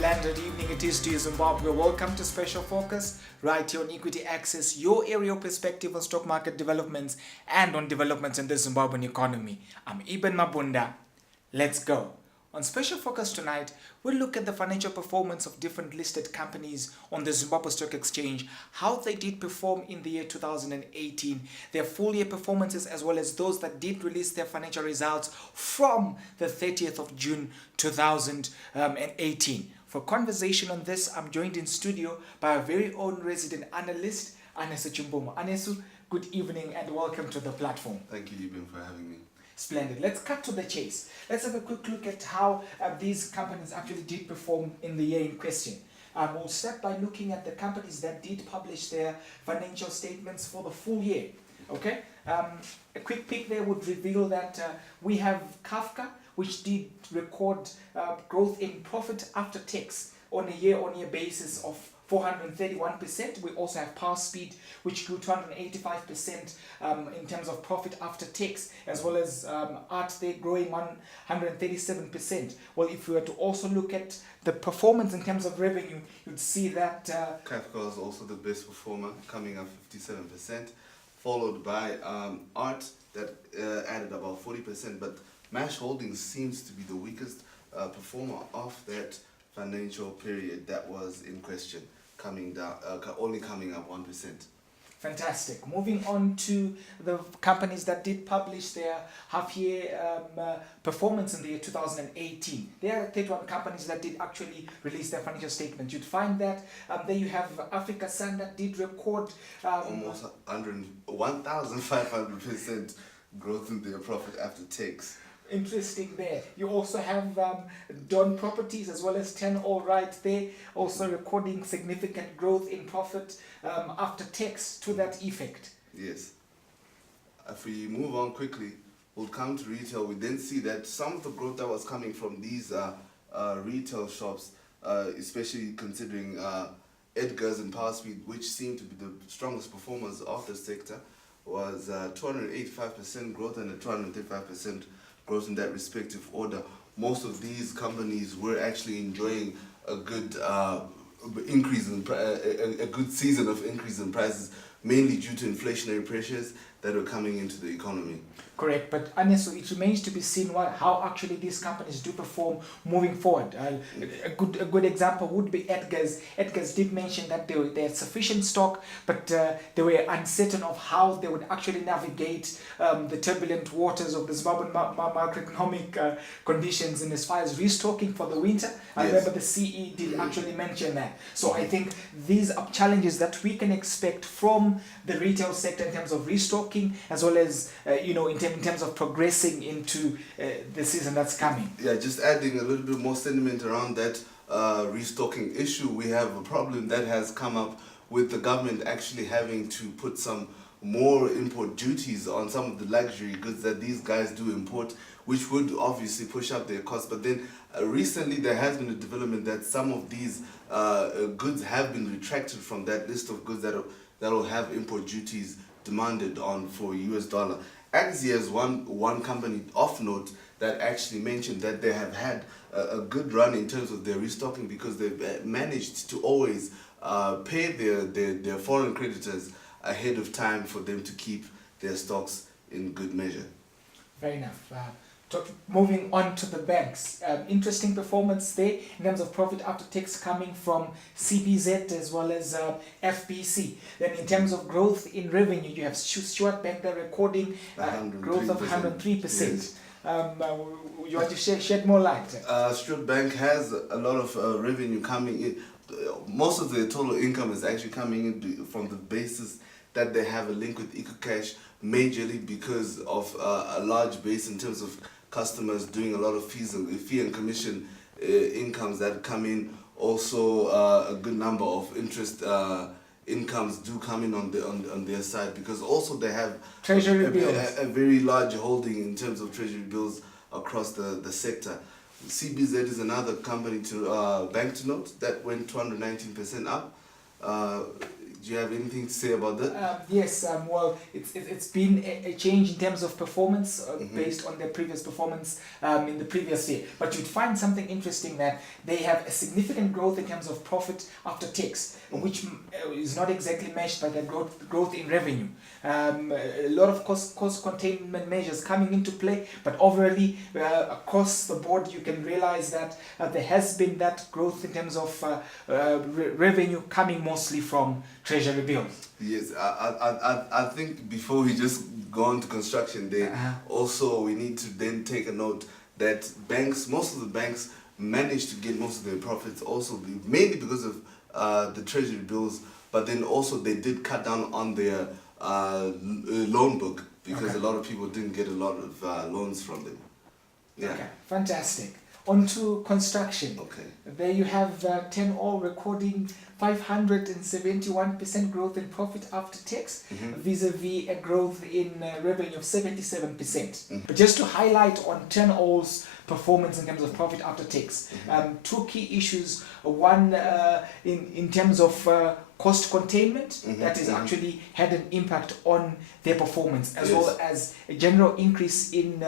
Splendid evening it is to you, Zimbabwe. Welcome to Special Focus, right here on Equity Access, your aerial perspective on stock market developments and on developments in the Zimbabwean economy. I'm Ibn Mabunda. Let's go. On Special Focus tonight, we'll look at the financial performance of different listed companies on the Zimbabwe Stock Exchange, how they did perform in the year 2018, their full year performances, as well as those that did release their financial results from the 30th of June 2018. For conversation on this, I'm joined in studio by our very own resident analyst, Anesu Chumbomo. Anesu, good evening and welcome to the platform. Thank you, Ibn, for having me. Splendid. Let's cut to the chase. Let's have a quick look at how these companies actually did perform in the year in question. We'll start by looking at the companies that did publish their financial statements for the full year. Okay? A quick peek there would reveal that we have Kafka, which did record growth in profit after tax on a year-on-year basis of 431%. We also have Power Speed, which grew 285% in terms of profit after tax, as well as Art Day growing 137%. Well, if we were to also look at the performance in terms of revenue, you'd see that Kafka is also the best performer, coming up 57%, followed by Art that added about 40%, but Mash Holdings seems to be the weakest performer of that financial period that was in question, coming down, only coming up 1%. Fantastic. Moving on to the companies that did publish their half-year performance in the year 2018. There are 31 companies that did actually release their financial statement. You'd find that there you have Africa Sun that did record almost 1,500% growth in their profit after tax. Interesting there. You also have Dawn Properties as well as 10 All Right there, also recording significant growth in profit after tax to that effect. Yes. If we move on quickly, we'll come to retail. We then see that some of the growth that was coming from these retail shops, especially considering Edgar's and Power Speed, which seem to be the strongest performers of the sector, was 285% growth and a 235% growth in that respective order. Most of these companies were actually enjoying a good increase in a good season of increase in prices, mainly due to inflationary pressures that were coming into the economy. Correct, but Anesu, it remains to be seen how actually these companies do perform moving forward. A good example would be Edgar's. Edgar's did mention that they had sufficient stock, but they were uncertain of how they would actually navigate the turbulent waters of the Zimbabwean macroeconomic conditions in as far as restocking for the winter. I remember the CE did actually mention that. So I think these are challenges that we can expect from the retail sector in terms of restocking, as well as in terms of progressing into the season that's coming. Yeah, just adding a little bit more sentiment around that restocking issue, we have a problem that has come up with the government actually having to put some more import duties on some of the luxury goods that these guys do import, which would obviously push up their costs. But then recently there has been a development that some of these goods have been retracted from that list of goods that will have import duties demanded on for US dollar. Axia is one company of note that actually mentioned that they have had a good run in terms of their restocking, because they've managed to always pay their foreign creditors ahead of time for them to keep their stocks in good measure. Fair enough. Moving on to the banks, interesting performance there in terms of profit after tax coming from CBZ as well as FBC. Then in terms of growth in revenue, you have Stuart Bank there recording growth of 103%. Yes. You want to shed more light? Stuart Bank has a lot of revenue coming in. Most of their total income is actually coming in from the basis that they have a link with EcoCash, majorly because of a large base in terms of customers doing a lot of fee and commission incomes that come in. Also, a good number of interest incomes do come in on their side, because also they have treasury bills, a very large holding in terms of treasury bills across the sector. CBZ is another company to bank to note that went 219% up. Do you have anything to say about that? Yes, well, it's been a change in terms of performance based on their previous performance in the previous year. But you'd find something interesting that they have a significant growth in terms of profit after tax, which is not exactly matched by their growth in revenue. A lot of cost containment measures coming into play, but overall, across the board, you can realize that there has been that growth in terms of revenue coming mostly from treasury bills. Yes, I think before we just go on to construction, also we need to then take a note that most of the banks managed to get most of their profits also mainly because of the treasury bills, but then also they did cut down on their loan book because a lot of people didn't get a lot of loans from them. Yeah. Okay, fantastic. On to construction. Okay. There you have Tenall recording 571% growth in profit after tax, vis-a-vis a growth in revenue of 77%. But just to highlight on Tenall's performance in terms of profit after tax, two key issues. One, in terms of cost containment, that has actually had an impact on their performance, as well as a general increase in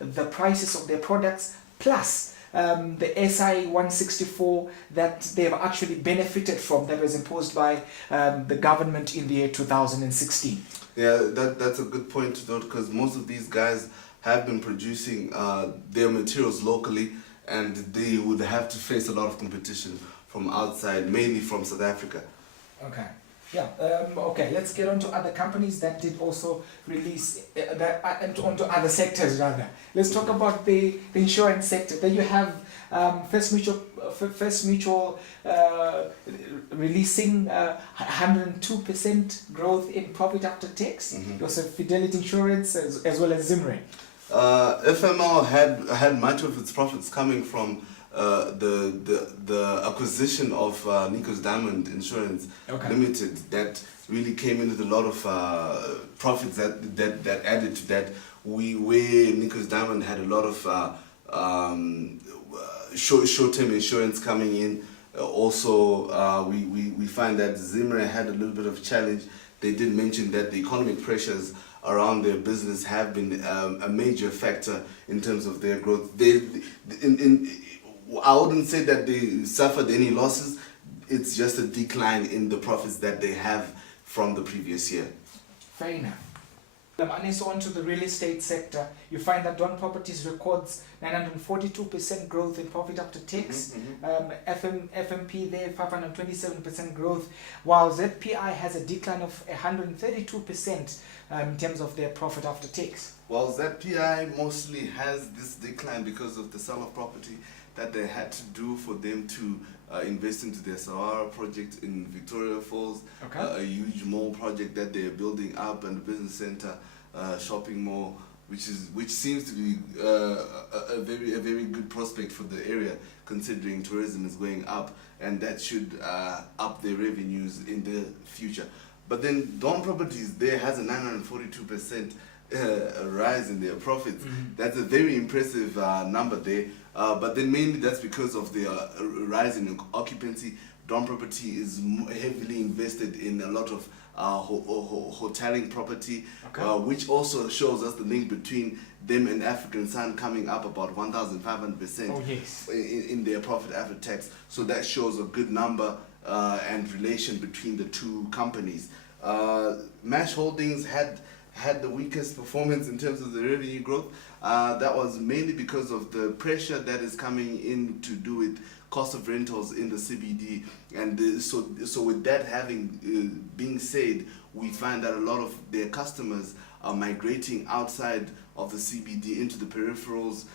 the prices of their products, plus the SI 164 that they've actually benefited from, that was imposed by the government in the year 2016. Yeah, that's a good point to note, because most of these guys have been producing their materials locally, and they would have to face a lot of competition from outside, mainly from South Africa. Okay. Yeah. Okay. Let's get on to other companies that did also release and onto other sectors rather. Let's talk about the insurance sector. There you have First Mutual releasing 102% growth in profit after tax. Also Fidelity Insurance as well as Zimri. FML had much of its profits coming from the acquisition of Nico's Diamond Insurance Limited, that really came in with a lot of profits that added to that. Where Nico's Diamond had a lot of short-term insurance coming in. Also, we find that Zimri had a little bit of challenge. They did mention that the economic pressures around their business have been a major factor in terms of their growth. I wouldn't say that they suffered any losses. It's just a decline in the profits that they have from the previous year. Fair enough. And so on to the real estate sector, you find that Dawn Properties records 942% growth in profit after tax. FMP there 527% growth, while ZPI has a decline of 132% in terms of their profit after tax. Well, ZPI mostly has this decline because of the sale of property that they had to do for them to invest into their Sahara project in Victoria Falls, a huge mall project that they're building up, and a business center, shopping mall, which seems to be a very good prospect for the area, considering tourism is going up, and that should up their revenues in the future. But then Dawn Properties there has a 942% rise in their profits. That's a very impressive number there. But then mainly that's because of the rise in occupancy. Dawn Property is heavily invested in a lot of hoteling property, which also shows us the link between them and African Sun, coming up about 1,500% in their profit after tax. So that shows a good number and relation between the two companies. Mash Holdings had the weakest performance in terms of the revenue growth. That was mainly because of the pressure that is coming in to do with cost of rentals in the CBD, and so with that having being said, we find that a lot of their customers are migrating outside of the CBD into the peripherals,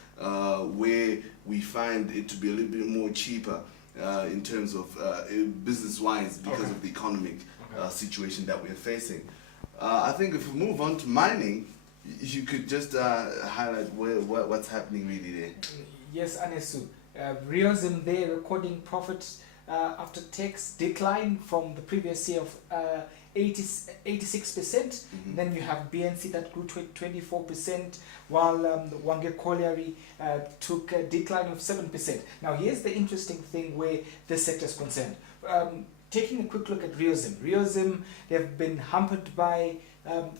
where we find it to be a little bit more cheaper in terms of business-wise, because of the economic situation that we're facing. I think if we move on to mining, you could just highlight what's happening really there. Yes, Anesu. Realism there recording profit after tax decline from the previous year of 86%. Then you have BNC that grew 24%, while Wange Colliery took a decline of 7%. Now here's the interesting thing where this sector is concerned. taking a quick look at Reosm. Reosm, they've been hampered by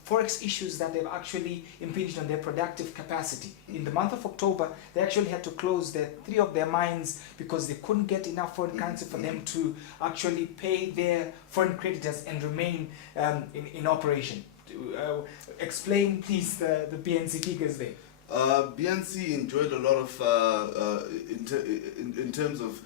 forex issues that they've actually impinged on their productive capacity. In the month of October, they actually had to close 3 of their mines because they couldn't get enough foreign currency for them to actually pay their foreign creditors and remain in operation. Explain, please, the BNC figures there. BNC enjoyed a lot of, in terms of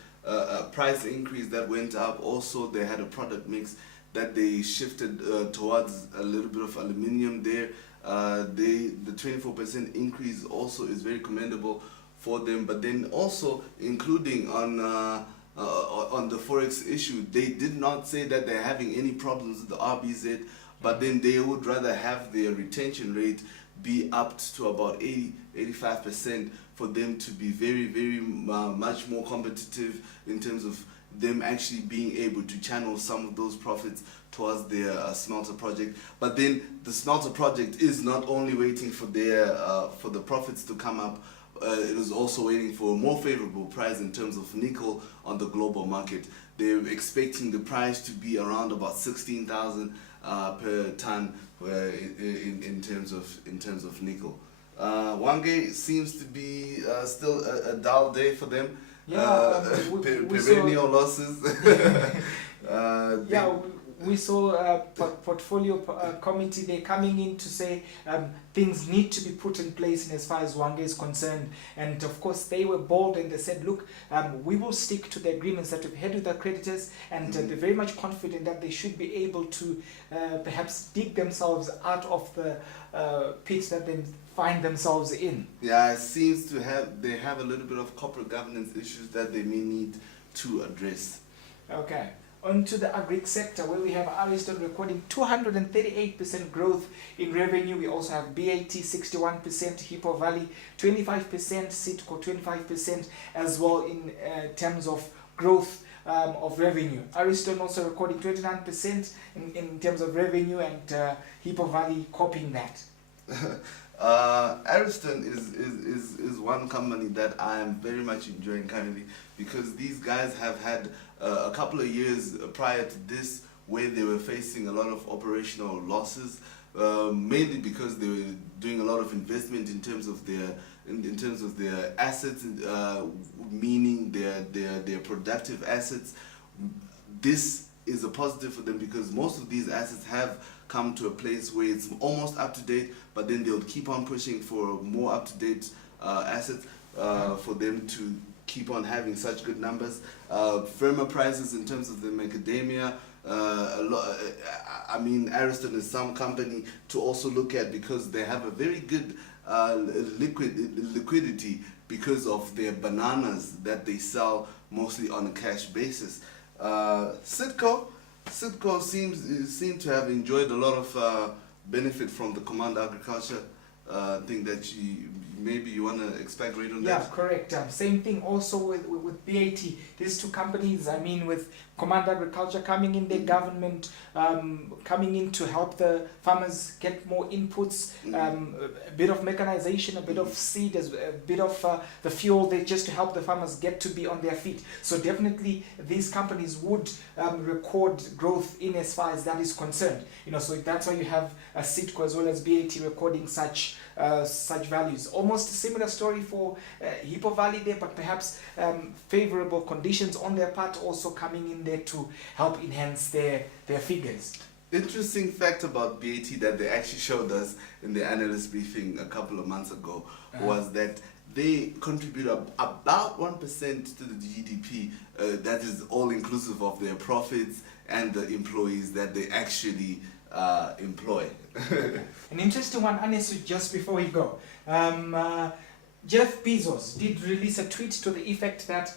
price increase that went up. Also, they had a product mix that they shifted towards a little bit of aluminium there. The 24% increase also is very commendable for them. But then also including on the forex issue, they did not say that they're having any problems with the RBZ, but then they would rather have their retention rate be up to about 85% for them to be very much more competitive in terms of them actually being able to channel some of those profits towards their smelter project. But then the smelter project is not only waiting for the profits to come up, it is also waiting for a more favorable price in terms of nickel on the global market. They're expecting the price to be around about 16,000 per ton in terms of nickel. Wange seems to be still a dull day for them. Perennial losses. We saw a portfolio committee, they're coming in to say things need to be put in place in as far as Wange is concerned. And of course, they were bold and they said, look, we will stick to the agreements that we've had with our creditors, and they're very much confident that they should be able to perhaps dig themselves out of the pit that they find themselves in. Yeah, it seems to they have a little bit of corporate governance issues that they may need to address. Okay. On to the agri sector, where we have Ariston recording 238% growth in revenue. We also have BAT 61%, Hippo Valley 25%, Sitco 25% as well in terms of growth of revenue. Ariston also recording 29% in terms of revenue, and Hippo Valley copying that. Ariston is one company that I am very much enjoying currently, because these guys have had a couple of years prior to this where they were facing a lot of operational losses, mainly because they were doing a lot of investment in terms of their assets, meaning their productive assets. This is a positive for them because most of these assets have come to a place where it's almost up to date, but then they'll keep on pushing for more up to date assets for them to keep on having such good numbers. Firmer prices in terms of the macadamia. I mean, Ariston is some company to also look at because they have a very good liquidity because of their bananas that they sell mostly on a cash basis. Sitco seems to have enjoyed a lot of benefit from the Command Agriculture thing that maybe you want to expand on that? Yeah, correct. Same thing also with BAT. These two companies, I mean, with Command Agriculture coming in, the government coming in to help the farmers get more inputs, a bit of mechanization, a bit of seed, a bit of the fuel, just to help the farmers get to be on their feet. So definitely these companies would record growth in as far as that is concerned. So that's why you have Sitco as well as BAT recording such values. Almost a similar story for Hippo Valley there, but perhaps favorable conditions on their part also coming in there to help enhance their figures. Interesting fact about BAT that they actually showed us in the analyst briefing a couple of months ago was that they contribute about 1% to the GDP. That is all inclusive of their profits and the employees that they actually employ. An interesting one, Anesu, just before we go. Jeff Bezos did release a tweet to the effect that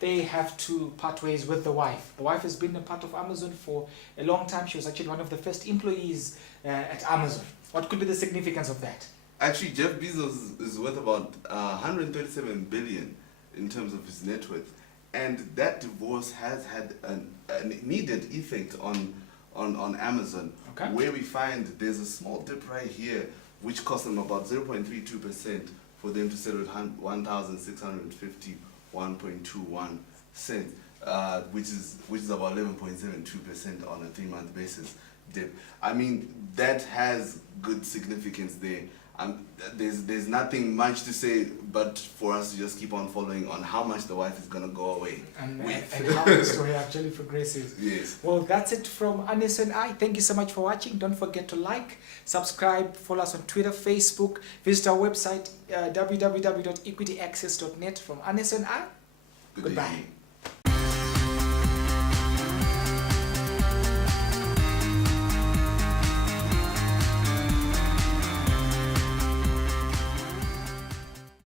they have to part ways with the wife. The wife has been a part of Amazon for a long time. She was actually one of the first employees at Amazon. What could be the significance of that? Actually, Jeff Bezos is worth about 137 billion in terms of his net worth. And that divorce has had an immediate effect on Amazon, where we find there's a small dip right here, which cost them about 0.32% for them to settle at 1,651.21 cents. which is about 11.72% on a 3-month basis dip. I mean, that has good significance there. There's nothing much to say but for us to just keep on following on how much the wife is going to go away and with. how the story actually progresses. Yes. Well, that's it from Anis and I. Thank you so much for watching. Don't forget to like, subscribe, follow us on Twitter, Facebook, visit our website www.equityaccess.net. From Anis and I, Good goodbye. evening.